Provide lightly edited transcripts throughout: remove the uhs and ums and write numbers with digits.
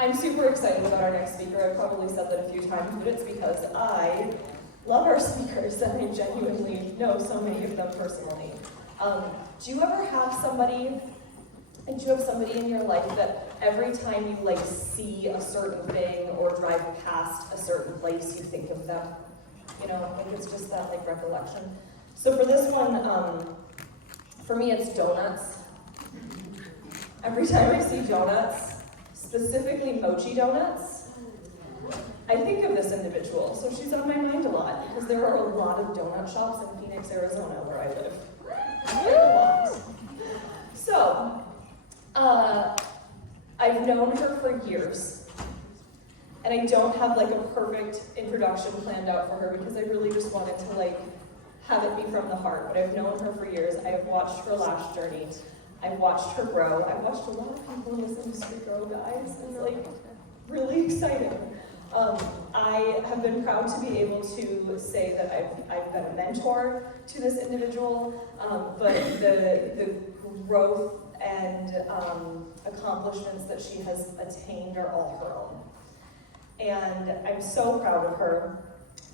I'm super excited about our next speaker. I've probably said that a few times, but it's because I love our speakers and I genuinely know so many of them personally. Do you ever have somebody, and do you have somebody in your life that every time you like see a certain thing or drive past a certain place, you think of them? You know, like it's just that like recollection. So for this one, for me it's donuts. Every time I see donuts, specifically mochi donuts, I think of this individual. So she's on my mind a lot because there are a lot of donut shops in Phoenix, Arizona, where I live. Like a lot. So, I've known her for years, and I don't have like a perfect introduction planned out for her because I really just wanted to like have it be from the heart. But I've known her for years. I have watched her lash journey. I've watched her grow. I've watched a lot of people in this industry grow, guys. It's like really exciting. I have been proud to be able to say that I've been a mentor to this individual, but the growth and accomplishments that she has attained are all her own. And I'm so proud of her.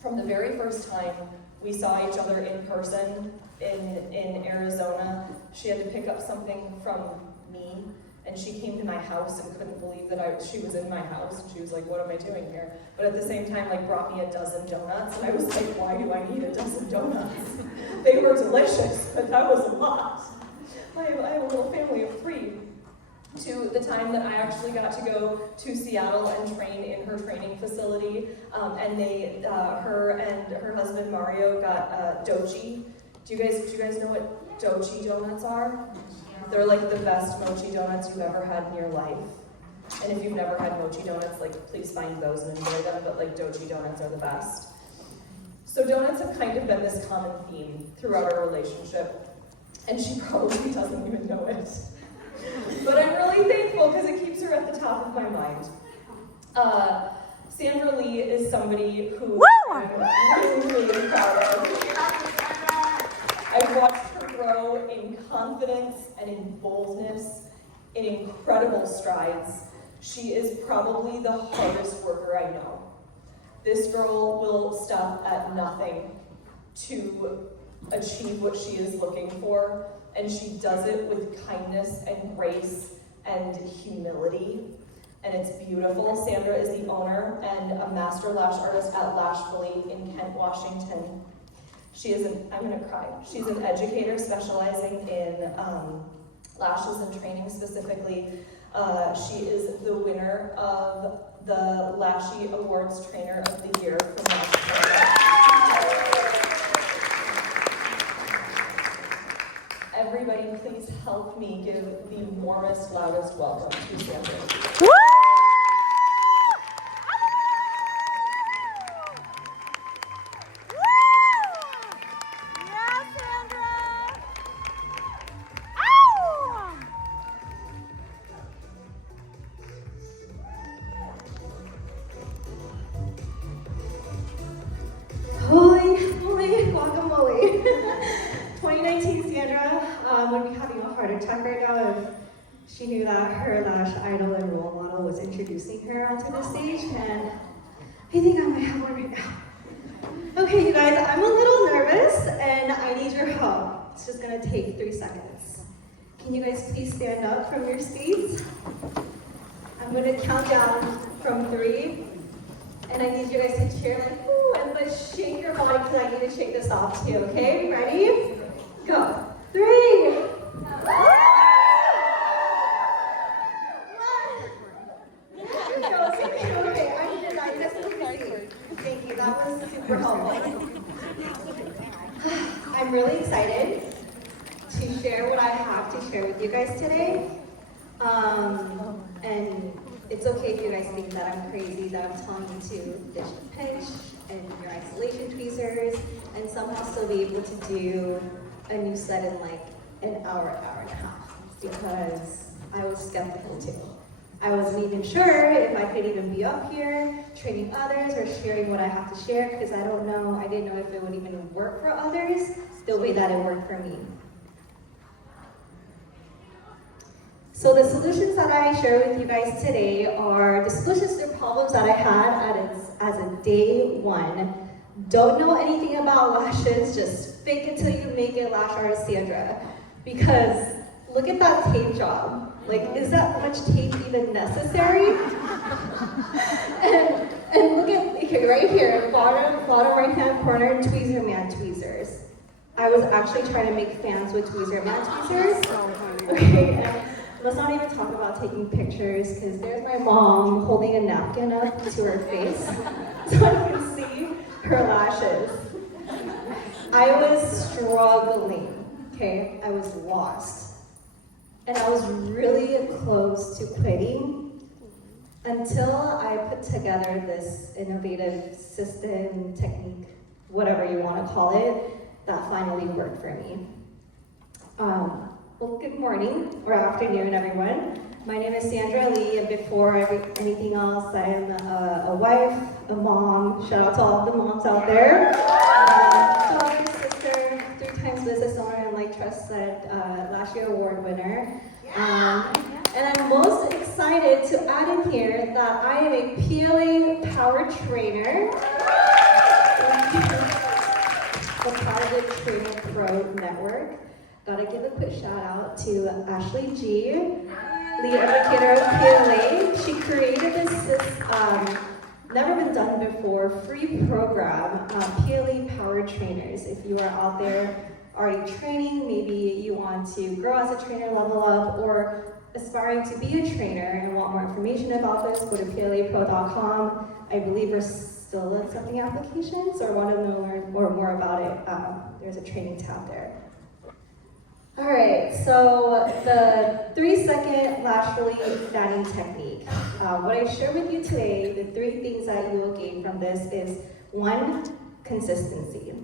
From the very first time we saw each other in person in Arizona, she had to pick up something from me, and she came to my house and couldn't believe that she was in my house. And she was like, what am I doing here? But at the same time, like, brought me a dozen donuts, and I was like, why do I need a dozen donuts? They were delicious, but that was a lot. I have a little family of 3. To the time that I actually got to go to Seattle and train in her training facility, and her and her husband Mario got dochi. Do you guys know what dochi donuts are? They're like the best mochi donuts you've ever had in your life. And if you've never had mochi donuts, like please find those and enjoy them, but like dochi donuts are the best. So donuts have kind of been this common theme throughout our relationship, and she probably doesn't even know it. But I'm really thankful because it keeps her at the top of my mind. Sandra Lee is somebody who I'm really proud of. I've watched her grow in confidence and in boldness, in incredible strides. She is probably the hardest worker I know. This girl will stop at nothing to achieve what she is looking for, and she does it with kindness and grace and humility, and it's beautiful. Sandra is the owner and a master lash artist at Lashfullee in Kent, Washington. She is I'm gonna cry. She's an educator specializing in lashes and training specifically. She is the winner of the Lashy Awards Trainer of the Year from Lash. Everybody, please help me give the warmest, loudest welcome to Sandra. Woo! Yeah, Sandra! Ow! Holy guacamole. 2019 Sandra would be having a heart attack right now if she knew that her lash idol and role model was introducing her onto the stage, and I think I might have one right now. Okay, you guys, I'm a little nervous and I need your help. It's just gonna take 3 seconds. Can you guys please stand up from your seats? I'm gonna count down from 3, and I need you guys to cheer like, ooh, and like shake your body because I need to shake this off too, okay? Ready? Go. 3. Okay, I did that. That's amazing. Thank you. That was super helpful. I'm really excited to share what I have to share with you guys today. And it's okay if you guys think that I'm crazy, that I'm telling you to ditch the pinch and your isolation tweezers, and somehow still be able to do a new set in like an hour and a half, because I was skeptical too. I wasn't even sure if I could even be up here training others or sharing what I have to share, because I didn't know if it would even work for others the way that it worked for me. So the solutions that I share with you guys today are the solutions to problems that I had as a day one. Don't know anything about lashes, just fake it till you make it, lash artist Sandra. Because look at that tape job. Like, is that much tape even necessary? and look at, okay, right here, bottom right hand corner, Tweezer Man tweezers. I was actually trying to make fans with Tweezer Man tweezers. Okay, and let's not even talk about taking pictures, because there's my mom holding a napkin up to her face so I can see her lashes. I was struggling, okay? I was lost. And I was really close to quitting until I put together this innovative system, technique, whatever you want to call it, that finally worked for me. Well, good morning or afternoon, everyone. My name is Sandra Lee, and before anything else, I am a wife, a mom. Shout out to all the moms out there. Daughter, sister, 3 times business owner, and like Trust said, last year award winner. And I'm most excited to add in here that I am a PLA power trainer. A part of the Trainer Pro Network. Gotta give a quick shout out to Ashley G, lead educator of PLA. She created this never been done before, free program, PLA Power Trainers. If you are out there already training, maybe you want to grow as a trainer, level up, or aspiring to be a trainer and want more information about this, go to plapro.com. I believe we're still accepting applications, or want to know more about it, there's a training tab there. All right, so the 3-second Lashfullee Fanning Technique. What I share with you today, the 3 things that you will gain from this is 1, consistency.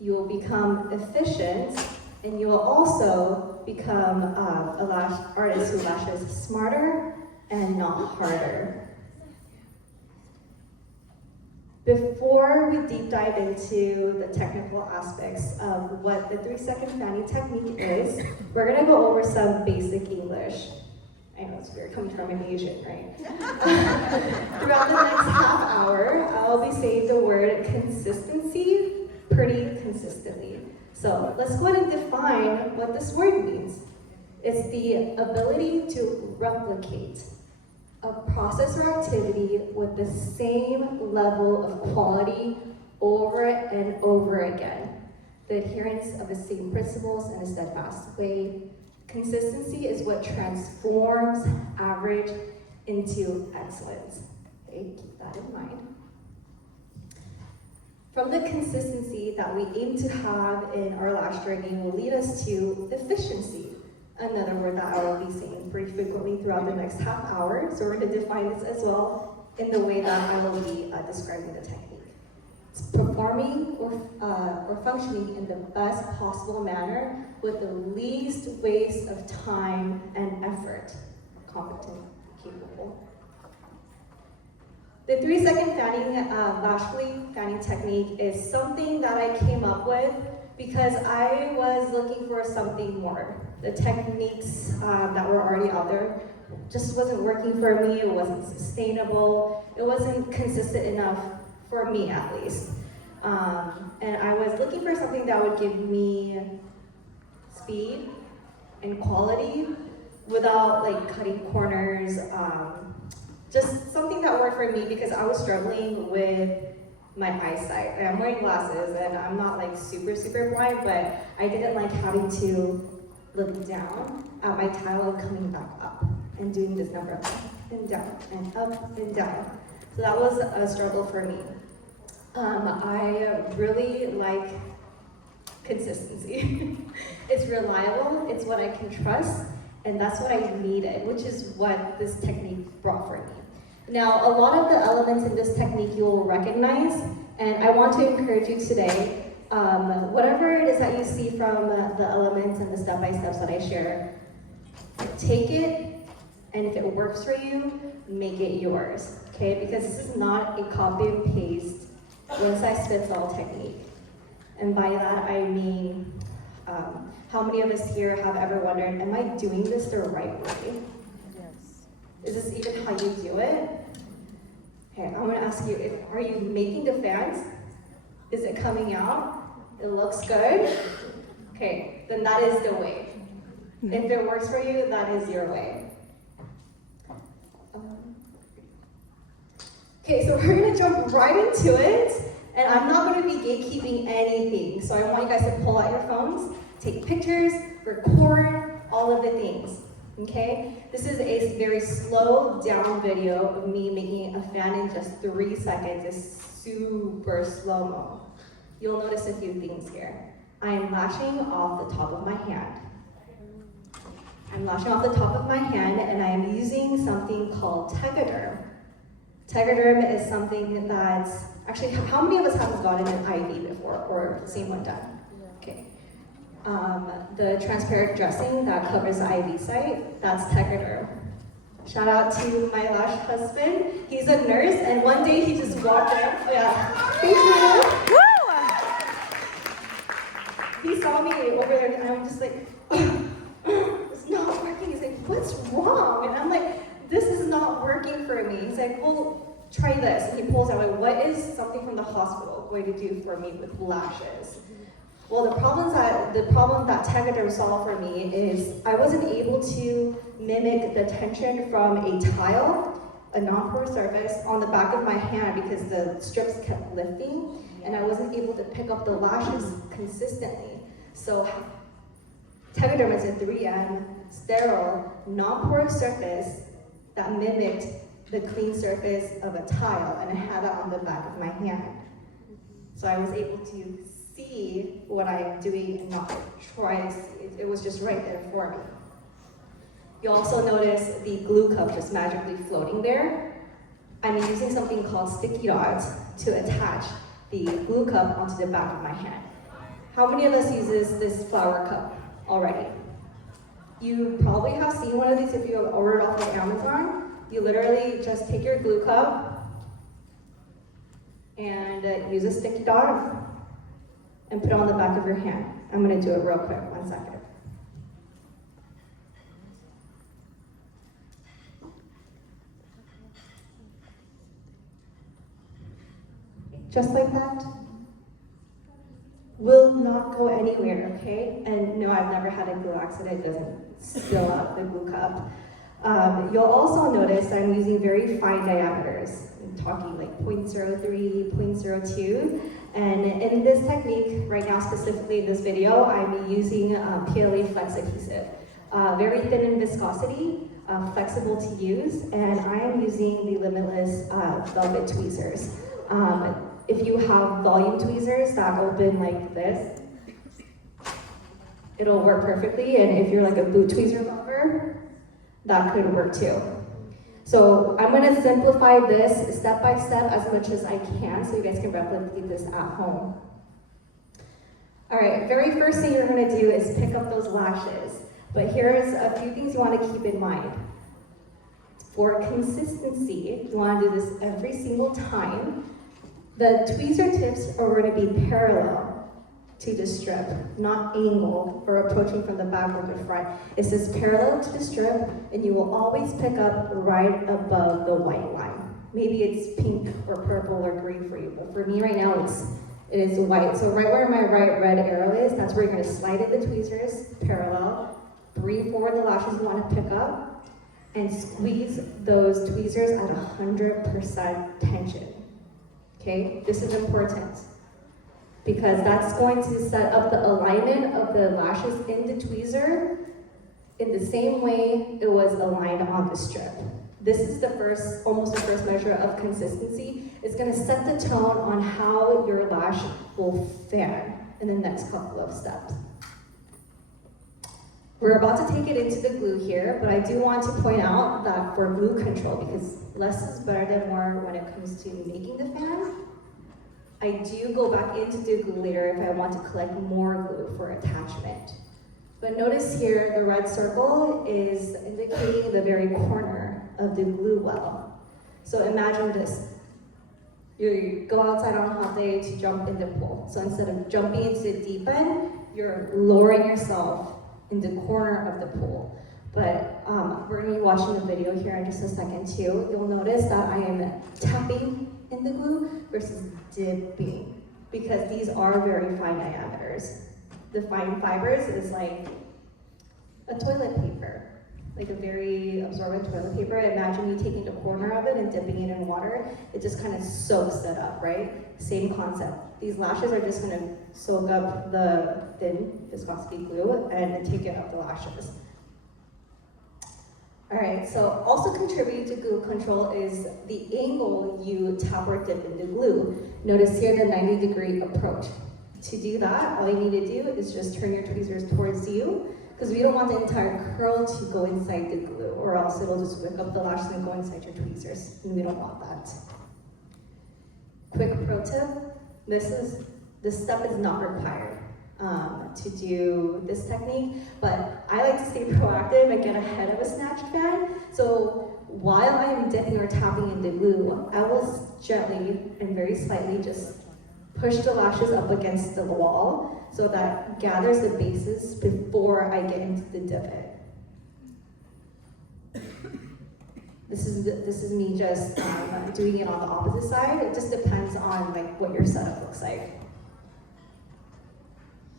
You will become efficient, and you will also become a lash artist who lashes smarter and not harder. Before we deep dive into the technical aspects of what the 3-second Fanning Technique is, we're gonna go over some basic English. I know it's weird coming from an Asian, right? Throughout the next half hour, I'll be saying the word consistency pretty consistently. So let's go ahead and define what this word means. It's the ability to replicate a process or activity with the same level of quality over and over again. The adherence of the same principles in a steadfast way. Consistency is what transforms average into excellence. Okay, keep that in mind. From the consistency that we aim to have in our lash journey will lead us to efficiency. Another word that I will be saying pretty frequently throughout the next half hour. So we're going to define this as well in the way that I will be describing the technique. It's performing or functioning in the best possible manner with the least waste of time and effort. Competent, capable. The 3-second Fanning, Lashfullee Fanning Technique is something that I came up with because I was looking for something more. The techniques that were already out there just wasn't working for me. It wasn't sustainable. It wasn't consistent enough for me, at least. And I was looking for something that would give me speed and quality without like cutting corners. Just something that worked for me because I was struggling with my eyesight. And I'm wearing glasses and I'm not like super blind, but I didn't like having to look down at my tile coming back up and doing this number of up and down and up and down. So that was a struggle for me. I really like consistency. It's reliable, it's what I can trust, and that's what I needed, which is what this technique brought for me. Now, a lot of the elements in this technique you will recognize, and I want to encourage you today, whatever it is that you see from the elements and the step-by-steps that I share, take it, and if it works for you, make it yours, okay? Because this is not a copy and paste, one-size-fits-all technique. And by that, I mean, How many of us here have ever wondered, am I doing this the right way? Yes. Is this even how you do it? Okay, I want to ask you, are you making the fans? Is it coming out? It looks good? Okay, then that is the way. If it works for you, that is your way. Okay, so we're gonna jump right into it, and I'm not gonna be gatekeeping anything. So I want you guys to pull out your phones, take pictures, record, all of the things, okay? This is a very slow down video of me making a fan in just 3 seconds. It's super slow-mo. You'll notice a few things here. I am lashing off the top of my hand. I'm lashing off the top of my hand, and I am using something called Tegaderm. Tegaderm is something that's, actually, how many of us have gotten an IV before, or seen one done? Okay. The transparent dressing that covers the IV site, that's Tegaderm. Shout out to my Lash husband. He's a nurse, and one day he just walked in. Oh, yeah. Thank you. He saw me over there, and I'm just like, it's not working. He's like, what's wrong? And I'm like, this is not working for me. He's like, well, try this. And he pulls out, like, what is something from the hospital going to do for me with lashes? Well, the problem that Tegaderm solved for me is I wasn't able to mimic the tension from a tile, a non-porous surface, on the back of my hand because the strips kept lifting, and I wasn't able to pick up the lashes consistently. So Tegaderm is a 3M, sterile, non-porous surface that mimicked the clean surface of a tile, and I had that on the back of my hand. So I was able to see what I'm doing and not try to see it. It was just right there for me. You also notice the glue cup just magically floating there. I'm using something called sticky dots to attach the glue cup onto the back of my hand. How many of us uses this flower cup already? You probably have seen one of these if you have ordered off of Amazon. You literally just take your glue cup and use a sticky dot and put it on the back of your hand. I'm gonna do it real quick, 1 second. Just like that. Will not go anywhere, okay? And no, I've never had a glue accident. It doesn't spill out the glue cup. You'll also notice I'm using very fine diameters. I'm talking like 0.03, 0.02. And in this technique, right now, specifically in this video, I'm using PLA Flex adhesive. Very thin in viscosity, flexible to use, and I am using the Limitless velvet tweezers. If you have volume tweezers that open like this, it'll work perfectly, and if you're like a boot tweezer lover, that could work too. So I'm gonna simplify this step by step as much as I can so you guys can replicate this at home. All right, very first thing you're gonna do is pick up those lashes, but here's a few things you wanna keep in mind. For consistency, you wanna do this every single time. The tweezer tips are going to be parallel to the strip, not angled or approaching from the back or the front. It says parallel to the strip, and you will always pick up right above the white line. Maybe it's pink or purple or green for you, but for me right now, it is white. So right where my right red arrow is, that's where you're going to slide in the tweezers, parallel, bring forward the lashes you want to pick up, and squeeze those tweezers at 100% tension. Okay, this is important because that's going to set up the alignment of the lashes in the tweezer in the same way it was aligned on the strip. This is almost the first measure of consistency. It's going to set the tone on how your lash will fan in the next couple of steps. We're about to take it into the glue here, but I do want to point out that for glue control, because less is better than more when it comes to making the fan, I do go back into the glue later if I want to collect more glue for attachment. But notice here, the red circle is indicating the very corner of the glue well. So imagine this. You go outside on a hot day to jump in the pool. So instead of jumping into the deep end, you're lowering yourself in the corner of the pool. But we're gonna be watching the video here in just a second too. You'll notice that I am tapping in the glue versus dipping, because these are very fine diameters. The fine fibers is like a toilet paper, like a very absorbent toilet paper. Imagine you taking the corner of it and dipping it in water. It just kind of soaks it up, right? Same concept. These lashes are just gonna soak up the thin viscosity glue and take it up the lashes. All right, so also contributing to glue control is the angle you tap or dip into glue. Notice here the 90-degree approach. To do that, all you need to do is just turn your tweezers towards you, because we don't want the entire curl to go inside the glue, or else it'll just wick up the lashes and go inside your tweezers, and we don't want that. Quick pro tip, this step is not required to do this technique, but I like to stay proactive and get ahead of a snatched fan. So while I am dipping or tapping in the glue, I will gently and very slightly just push the lashes up against the wall so that gathers the bases before I get into the divot. This is me just doing it on the opposite side. It just depends on like what your setup looks like.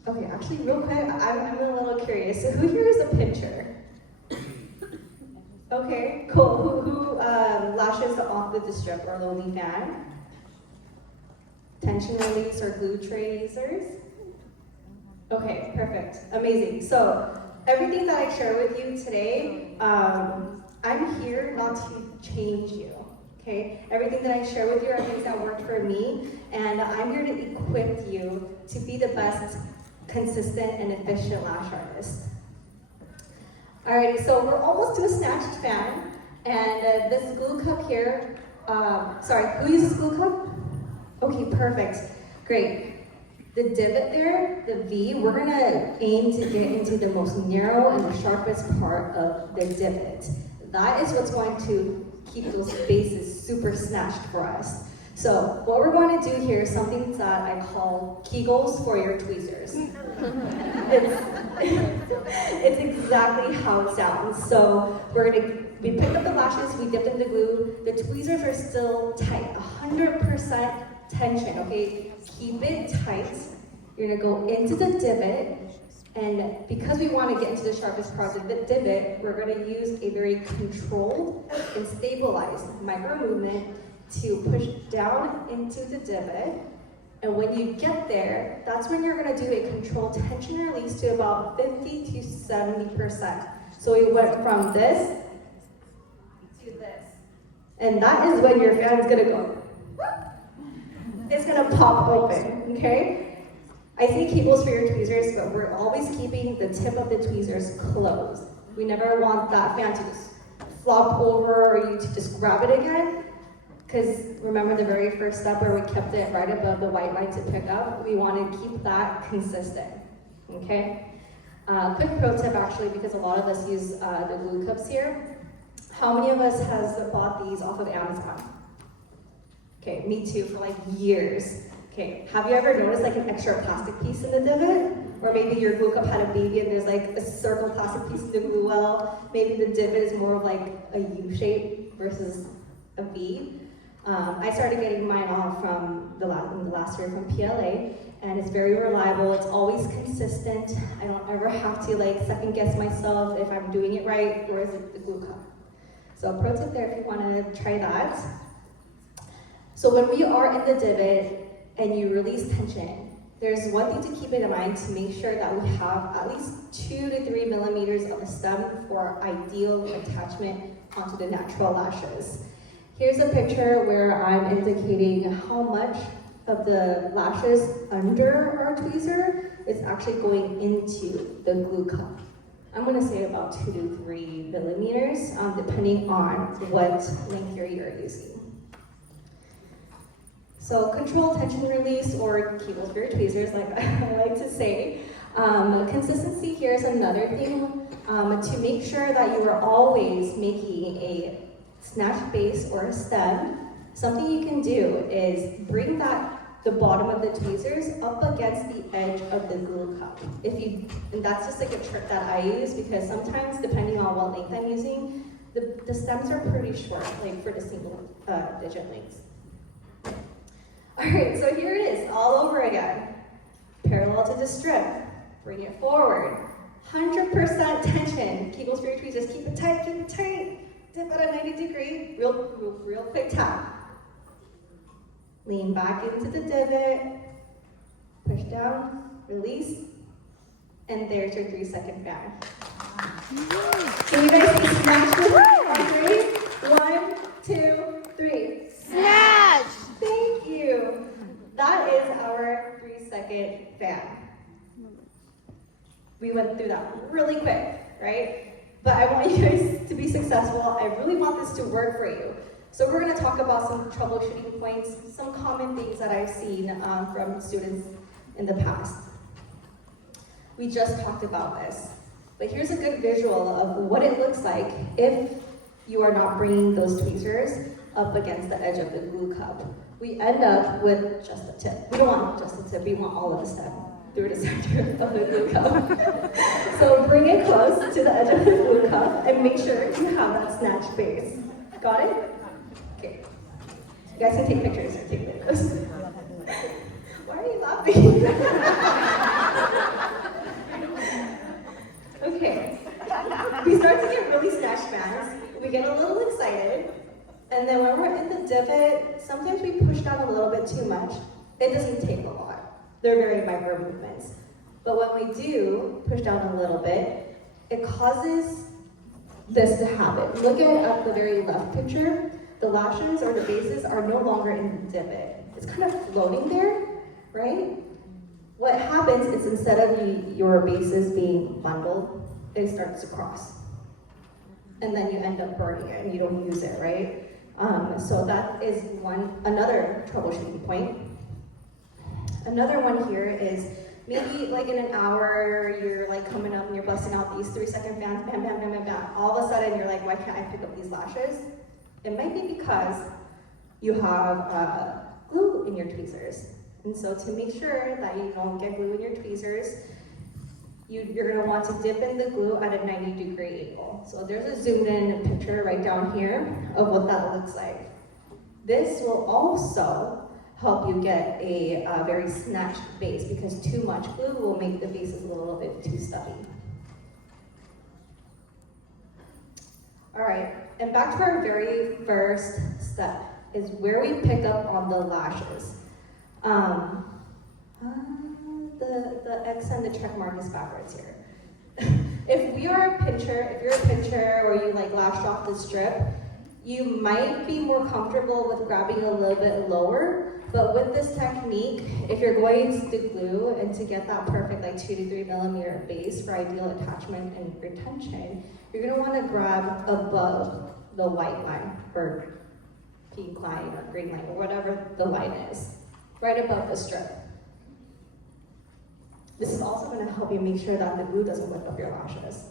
Okay, actually, real quick, I'm a little curious. So who here is a pincher? Okay, cool. Who lashes off with the strip or Lashfullee Fan? Tension release or glue tweezers? Okay, perfect, amazing. So everything that I share with you today, I'm here not to change you, okay? Everything that I share with you are things that worked for me, and I'm here to equip you to be the best consistent and efficient lash artist. Alrighty, so we're almost to a snatched fan, and this glue cup here, sorry, who uses glue cup? Okay, perfect, great. The divot there, the V, we're gonna aim to get into the most narrow and the sharpest part of the divot. That is what's going to keep those bases super snatched for us. So what we're going to do here is something that I call Kegels for your tweezers. It's exactly how it sounds. So we pick up the lashes, we dip in the glue. The tweezers are still tight, 100% tension, okay? Keep it tight. You're gonna go into the divot, and because we want to get into the sharpest part of the divot, we're gonna use a very controlled and stabilized micro movement to push down into the divot. And when you get there, that's when you're gonna do a controlled tension release to about 50 to 70%. So we went from this to this. And that is when your fan's gonna go, it's gonna pop open, okay? I say cables for your tweezers, but we're always keeping the tip of the tweezers closed. We never want that fan to just flop over or you to just grab it again. Because remember the very first step where we kept it right above the white line to pick up? We want to keep that consistent, okay? Quick pro tip actually, because a lot of us use the glue cups here. How many of us has bought these off of Amazon? Okay, me too, for like years. Okay, have you ever noticed like an extra plastic piece in the divot? Or maybe your glue cup had a baby and there's like a circle plastic piece in the glue well. Maybe the divot is more of like a U shape versus a V. I started getting mine off from the last year from PLA, and it's very reliable. It's always consistent. I don't ever have to like second guess myself if I'm doing it right, or is it the glue cup? So pro tip there if you want to try that. So when we are in the divot and you release tension, there's one thing to keep in mind to make sure that we have at least 2 to 3 millimeters of a stem for ideal attachment onto the natural lashes. Here's a picture where I'm indicating how much of the lashes under our tweezer is actually going into the glue cup. I'm going to say about 2 to 3 millimeters, depending on what length you're using. So controlled tension release, or cables for your tweezers, like I like to say. Consistency here is another thing to make sure that you are always making a snatch base or a stem. Something you can do is bring that the bottom of the tweezers up against the edge of the glue cup. And that's just like a trick that I use because sometimes, depending on what length I'm using, the stems are pretty short, like for the single digit lengths. All right, so here it is, all over again. Parallel to the strip, bring it forward. 100% tension. Kegels for your tweezers, keep it tight, dip at a 90 degree, real quick tap. Lean back into the divot, push down, release, and there's your 3-second fan. Can you guys see snatch with me? 1, 2, 3. Snatch! Thank you. That is our 3-second fan. We went through that really quick, right? But I want you guys to be successful. I really want this to work for you. So we're going to talk about some troubleshooting points, some common things that I've seen from students in the past. We just talked about this, but here's a good visual of what it looks like if you are not bringing those tweezers up against the edge of the glue cup. We end up with just a tip. We don't want just a tip, we want all of the stem through the center of the glue cup. So bring it close to the edge of the glue cup and make sure you have that snatch base. Got it? Okay. You guys can take pictures or take videos. Why are you laughing? Okay. We start to get really snatch fans. We get a little excited. And then when we're in the divot, sometimes we push down a little bit too much. It doesn't take a lot. They're very micro movements. But when we do push down a little bit, it causes this to happen. Look at the very left picture. The lashes or the bases are no longer in the divot. It's kind of floating there, right? What happens is instead of your bases being bundled, it starts to cross. And then you end up burning it and you don't use it, right? So that is another troubleshooting point. Another one here is maybe like in an hour, you're like coming up and you're busting out these 3-second fans, bam, bam, bam, bam, bam. All of a sudden you're like, why can't I pick up these lashes? It might be because you have glue in your tweezers. And so to make sure that you don't get glue in your tweezers, you're gonna want to dip in the glue at a 90-degree angle. So there's a zoomed in picture right down here of what that looks like. This will also help you get a very snatched base because too much glue will make the bases a little bit too stubby. All right, and back to our very first step is where we pick up on the lashes. The X and the check mark is backwards here. If you're a pincher or you like lashed off the strip, you might be more comfortable with grabbing a little bit lower, but with this technique, if you're going to glue and to get that perfect like 2 to 3 millimeter base for ideal attachment and retention, you're gonna wanna grab above the white line or pink line or green line or whatever the line is, right above the strip. This is also going to help you make sure that the glue doesn't lift up your lashes.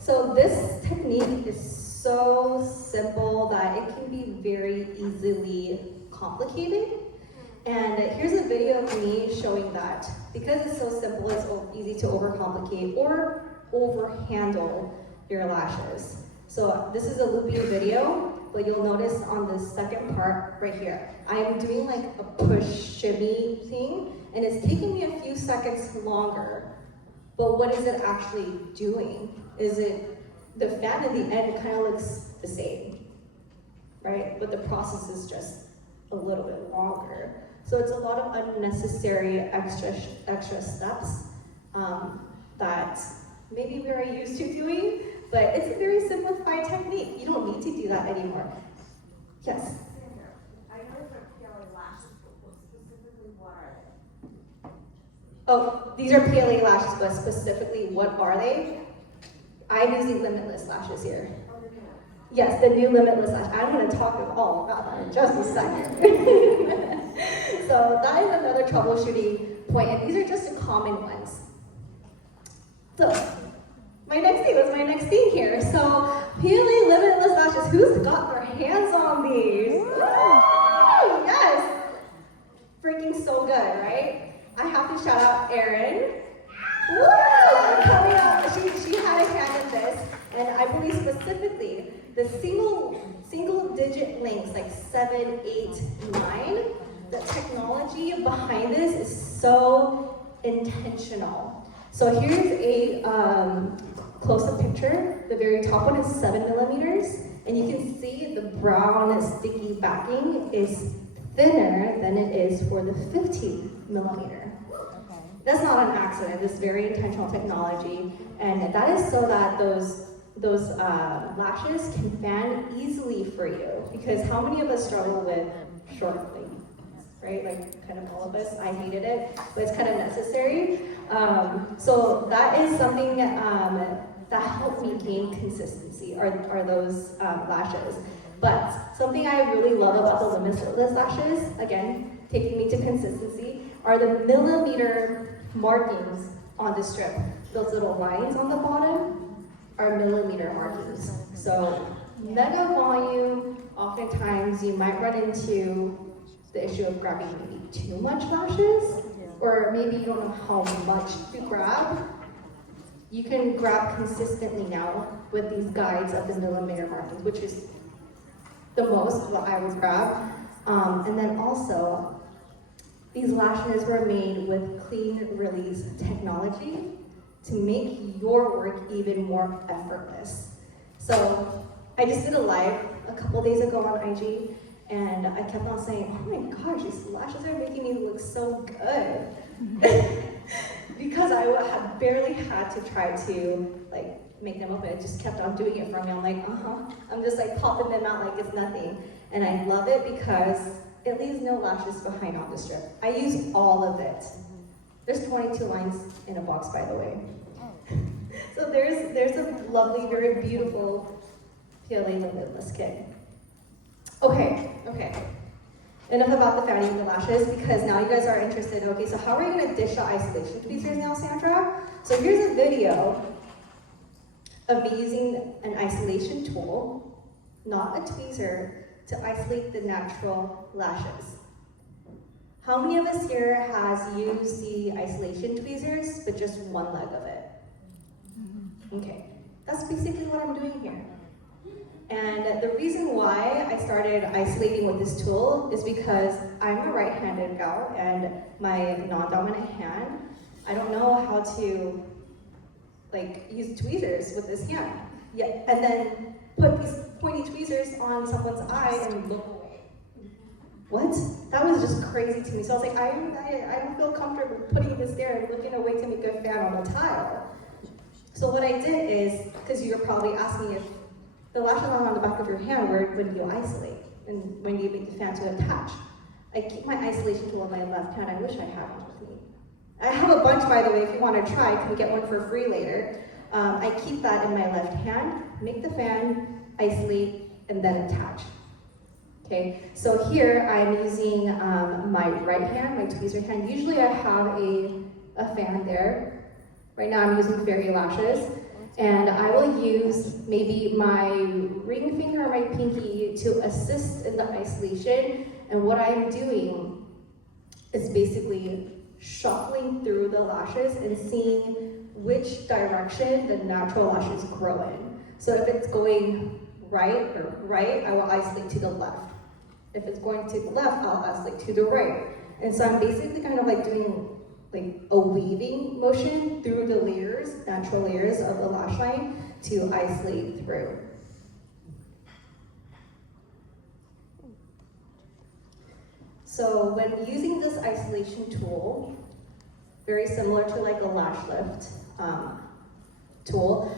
So this technique is so simple that it can be very easily complicated. And here's a video of me showing that. Because it's so simple, it's easy to overcomplicate or overhandle your lashes. So this is a looping video, but you'll notice on the second part right here, I am doing like a push shimmy thing, and it's taking me a few seconds longer. But what is it actually doing? Is it the fan in the end kind of looks the same, right? But the process is just a little bit longer. So it's a lot of unnecessary extra steps that maybe we are used to doing, but it's a very simplified technique. You don't need to do that anymore. Yes? Sandra, I know they're PLA lashes, but specifically what are they? Oh, these are PLA lashes, but specifically what are they? I'm using limitless lashes here. Oh, the new one. Yes, the new limitless lash. I'm going to talk all about that in just a second. So that is another troubleshooting point, and these are just the common ones. So my next thing here. So PLA limitless lashes. Who's got their hands on these? Woo! Yes. so good, right? I have to shout out Erin. Woo! Coming up, she had a hand in this, and I believe specifically the single digit links, like 7, 8, 9, the technology behind this is so intentional. So here's a close-up picture. The very top one is 7 millimeters, and you can see the brown sticky backing is thinner than it is for the 15 millimeter. That's not an accident. This is very intentional technology, and that is so that those lashes can fan easily for you. Because how many of us struggle with short length, right? Like kind of all of us. I hated it, but it's kind of necessary. So that is something that helped me gain consistency. Are those lashes? But something I really love about the limitless lashes, again, taking me to consistency, are the millimeter markings on the strip. Those little lines on the bottom are millimeter markings. So mega volume, oftentimes you might run into the issue of grabbing maybe too much lashes, or maybe you don't know how much to grab. You can grab consistently now with these guides of the millimeter markings, which is the most what I would grab. And then also, these lashes were made with clean release technology to make your work even more effortless. So I just did a live a couple days ago on IG, and I kept on saying, oh my gosh, these lashes are making me look so good. Because I had barely had to try to like make them open. It just kept on doing it for me. I'm like, I'm just like popping them out like it's nothing. And I love it because it leaves no lashes behind on the strip. I use all of it. There's 22 lines in a box, by the way. So there's a lovely, very beautiful PLA limitless kit. Okay. Enough about the fanning the lashes, because now you guys are interested. Okay, so how are you gonna dish the isolation tweezers now, Sandra? So here's a video of me using an isolation tool, not a tweezer, to isolate the natural lashes. How many of us here has used the isolation tweezers, but just one leg of it? Okay, that's basically what I'm doing here. And the reason why I started isolating with this tool is because I'm a right-handed gal, and my non-dominant hand, I don't know how to like use tweezers with this hand. Yeah, and then put these pointy tweezers on someone's eye and look away. What? That was just crazy to me. So I was like, I don't feel comfortable putting this there and looking away to make a fan on the tile. So what I did is, because you're probably asking if the lashes are on the back of your hand, when do you isolate? And when do you make the fan to attach? I keep my isolation tool in my left hand. I wish I had one with me. I have a bunch, by the way, if you want to try, you can get one for free later. I keep that in my left hand, make the fan, isolate, and then attach. Okay, so here I'm using my right hand, my tweezer hand. Usually I have a fan there. Right now I'm using fairy lashes. And I will use maybe my ring finger or my pinky to assist in the isolation. And what I'm doing is basically shuffling through the lashes and seeing which direction the natural lashes grow in. So if it's going right, I will isolate to the left. If it's going to the left, I'll isolate to the right. And so I'm basically kind of like doing like a weaving motion through the layers, natural layers of the lash line to isolate through. So when using this isolation tool, very similar to like a lash lift tool,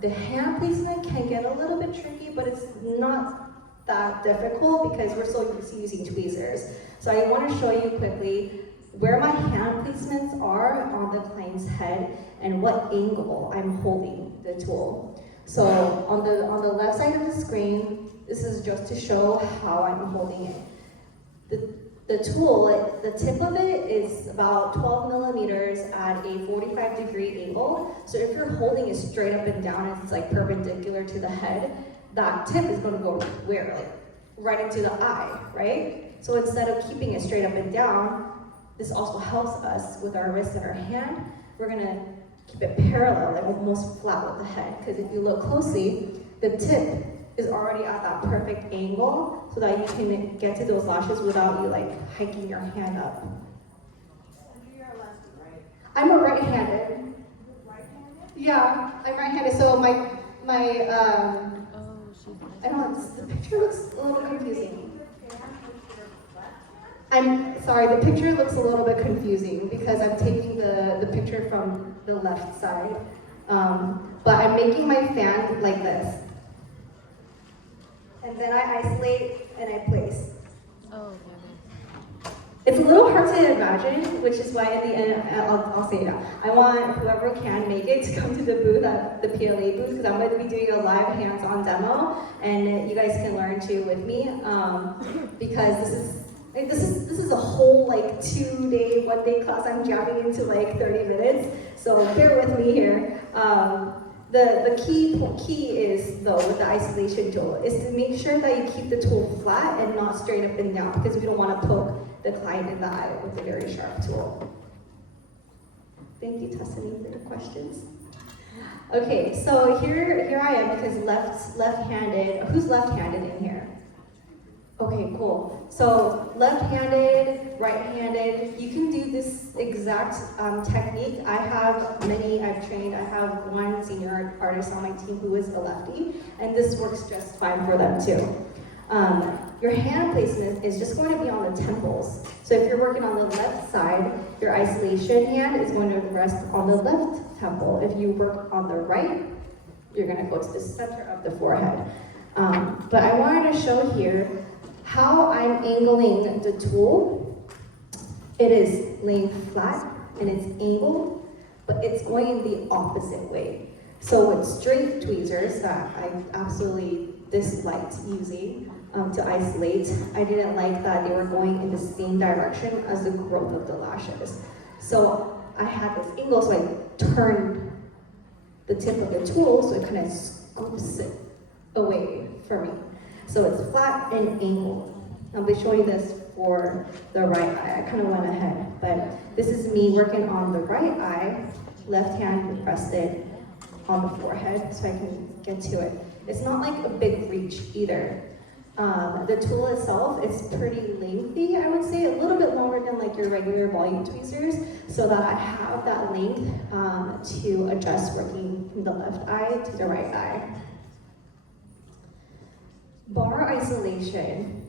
the hand placement can get a little bit tricky, but it's not that difficult because we're still using tweezers. So I want to show you quickly where my hand placements are on the client's head and what angle I'm holding the tool. So on the left side of the screen, this is just to show how I'm holding it. The tool, the tip of it is about 12 millimeters at a 45-degree angle. So if you're holding it straight up and down, it's like perpendicular to the head, that tip is going to go where? Like right into the eye, right? So instead of keeping it straight up and down, this also helps us with our wrist and our hand. We're gonna keep it parallel, like almost flat with the head, because if you look closely, the tip is already at that perfect angle so that you can get to those lashes without you like hiking your hand up. You're a lefty, right? I'm a right-handed. You're right-handed? Yeah, I'm right-handed, so my I don't know, the picture looks a little confusing. Your fan with your left hand? I'm sorry, the picture looks a little bit confusing because I'm taking the picture from the left side. But I'm making my fan like this. And then I isolate and I place. Oh, okay. It's a little hard to imagine, which is why in the end, I'll say that. I want whoever can make it to come to the booth, at the PLA booth, because I'm going to be doing a live hands-on demo, and you guys can learn too with me, because this is a whole like 2-day, 1-day class I'm jamming into like 30 minutes, so bear with me here. The key is, though, with the isolation tool, is to make sure that you keep the tool flat and not straight up and down, because we don't want to poke the client in the eye with a very sharp tool. Thank you, Tessany, for your questions. Okay, so here I am, because left-handed. Who's left-handed in here? Okay, cool. So left-handed, right-handed, you can do this exact technique. I have many I've trained. I have one senior artist on my team who is a lefty, and this works just fine for them too. Your hand placement is just going to be on the temples. So if you're working on the left side, your isolation hand is going to rest on the left temple. If you work on the right, you're going to go to the center of the forehead. But I wanted to show here how I'm angling the tool. It is laying flat and it's angled, but it's going in the opposite way. So with straight tweezers that I absolutely disliked using to isolate, I didn't like that they were going in the same direction as the growth of the lashes. So I had this angle, so I turned the tip of the tool so it kind of scoops it away from me. So it's flat and angled. I'll be showing this for the right eye. I kind of went ahead, but this is me working on the right eye, left hand rested on the forehead so I can get to it. It's not like a big reach either. The tool itself is pretty lengthy, I would say, a little bit longer than like your regular volume tweezers, so that I have that length to adjust working from the left eye to the right eye. Bar isolation,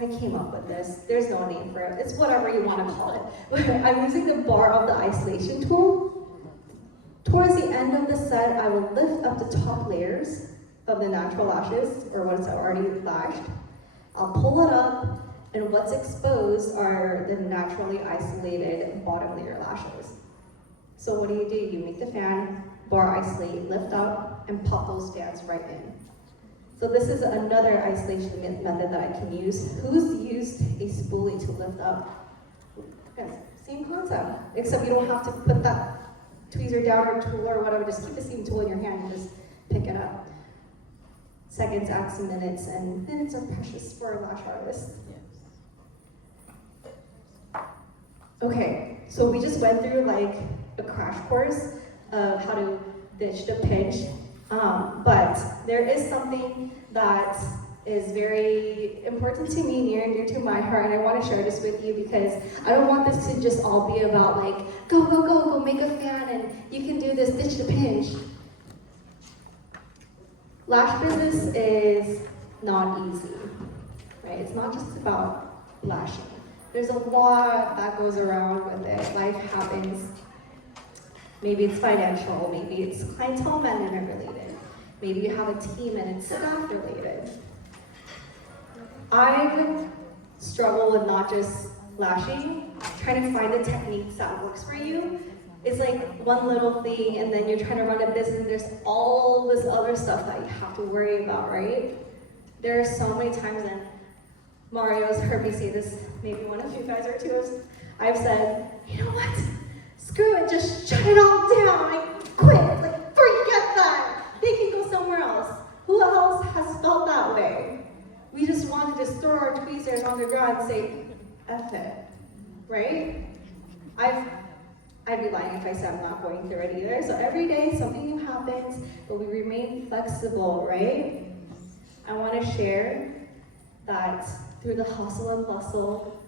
I came up with this. There's no name for it. It's whatever you want to call it. But I'm using the bar of the isolation tool. Towards the end of the set, I will lift up the top layers of the natural lashes, or what's already lashed. I'll pull it up, and what's exposed are the naturally isolated bottom layer lashes. So what do? You make the fan, bar isolate, lift up, and pop those fans right in. So this is another isolation method that I can use. Who's used a spoolie to lift up? Yes, same concept, except you don't have to put that tweezer down or tool or whatever, just keep the same tool in your hand and just pick it up. Seconds acts in minutes, and minutes are precious for a lash artist. Okay, so we just went through like a crash course of how to ditch the pinch, but there is something that is very important to me, near and dear to my heart, and I want to share this with you because I don't want this to just all be about like, go make a fan and you can do this, ditch the pinch. Lash business is not easy, right? It's not just about lashing. There's a lot that goes around with it. Life happens. Maybe it's financial, maybe it's clientele management related. Maybe you have a team and it's staff related. I've struggled with not just lashing, trying to find the techniques that works for you. It's like one little thing, and then you're trying to run a business, and there's all this other stuff that you have to worry about, right? There are so many times, and Mario's heard me say this, maybe one of you guys or two, I've said, you know what? Screw it, just shut it all down, like quit, like forget that. They can go somewhere else. Who else has felt that way? We just want to just throw our tweezers on the ground and say, F it, right? I'd be lying if I said I'm not going through it either. So every day something new happens, but we remain flexible, right? I want to share that through the hustle and bustle,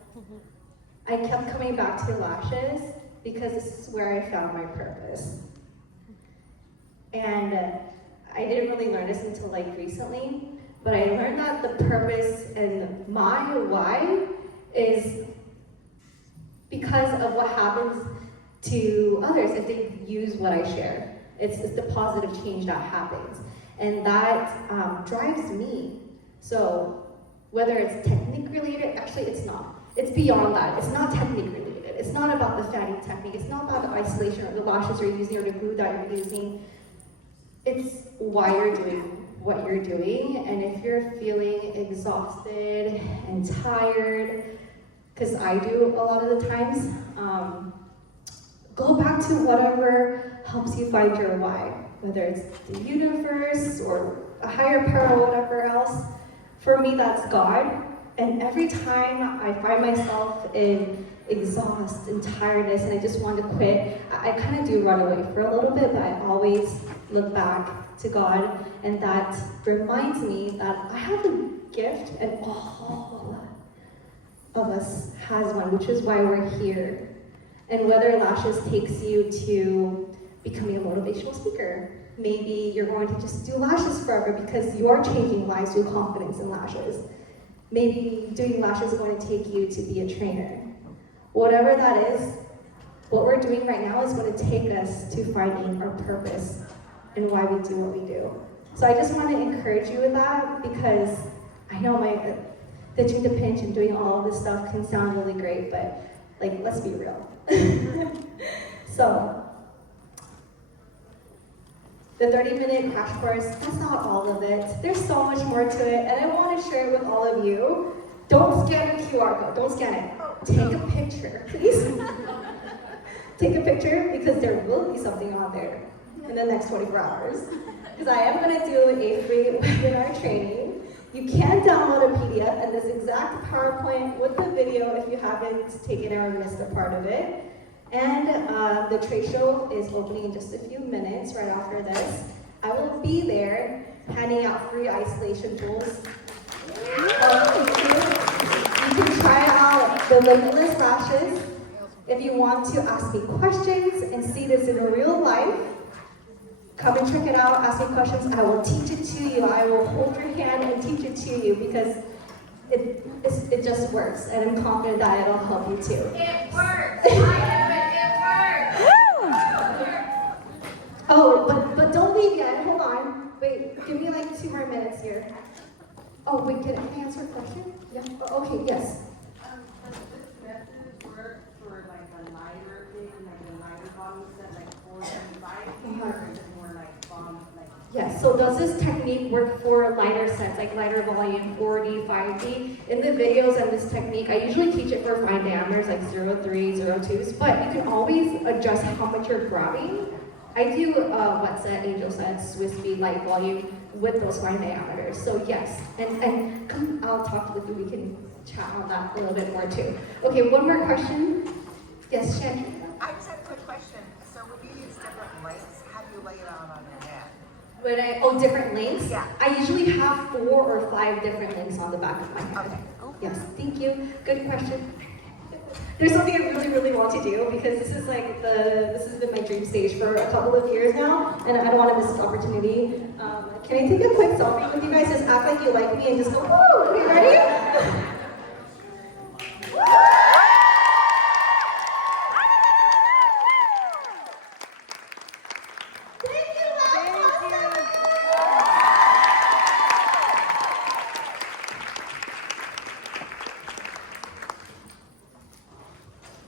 I kept coming back to lashes because this is where I found my purpose. And I didn't really learn this until like recently, but I learned that the purpose and my why is because of what happens to others if they use what I share. It's the positive change that happens. And that drives me. So whether it's technique related, actually it's not. It's beyond that. It's not technique related. It's not about the fanning technique. It's not about the isolation or the lashes you're using or the glue that you're using. It's why you're doing what you're doing. And if you're feeling exhausted and tired, because I do a lot of the times, go back to whatever helps you find your why, whether it's the universe or a higher power or whatever else. For me, that's God. And every time I find myself in exhaust and tiredness and I just want to quit, I kind of do run away for a little bit, but I always look back to God, and that reminds me that I have a gift, and all of us has one, which is why we're here. And whether Lashes takes you to becoming a motivational speaker, maybe you're going to just do lashes forever because you are changing lives through confidence in lashes. Maybe doing lashes is going to take you to be a trainer. Whatever that is, what we're doing right now is going to take us to finding our purpose and why we do what we do. So I just want to encourage you with that, because I know ditching the pinch and doing all of this stuff can sound really great, but like, let's be real. So, the 30-minute crash course, that's not all of it. There's so much more to it, and I want to share it with all of you. Don't scan the QR code, don't scan it. Take a picture, please. Take a picture, because there will be something on there in the next 24 hours. Because I am going to do a free webinar training. You can download a PDF and this exact PowerPoint with the video if you haven't taken it or missed a part of it. And the trade show is opening in just a few minutes right after this. I will be there handing out free isolation tools. You can try out the limitless lashes. If you want to ask me questions and see this in real life, come and check it out, ask me questions. I will teach it to you. I will hold your hand and teach it to you, because it just works, and I'm confident that it'll help you too. It works! It works! Oh, but don't leave yet. Hold on. Wait, give me like 2 more minutes here. Oh, wait, can I answer a question? Yeah. Oh, okay, yes. Does this method work for like a lighter thing, like a lighter bottom set, like 475, or is it more like bottom, like? Yes, so does this technique work for lighter sets, like lighter volume, 4D, 5D? In the videos and this technique, I usually teach it for fine diameters, like 0.3, 0.2s, but you can always adjust how much you're grabbing. I do wet set, angel sets, Swiss bead, light volume with those fine diameters. So yes, and come, I'll talk with you. We can chat on that a little bit more too. Okay, one more question. Yes, Sandra. I just had a quick question. So when you use different lengths, how do you lay it out on your head? When different links? Yeah. I usually have 4 or 5 different links on the back of my head. Okay. Yes, thank you. Good question. There's something I really, really want to do, because this has been my dream stage for a couple of years now, and I don't want to miss this opportunity. Can I take a quick selfie with you guys? Just act like you like me and just go, woo! Are you ready?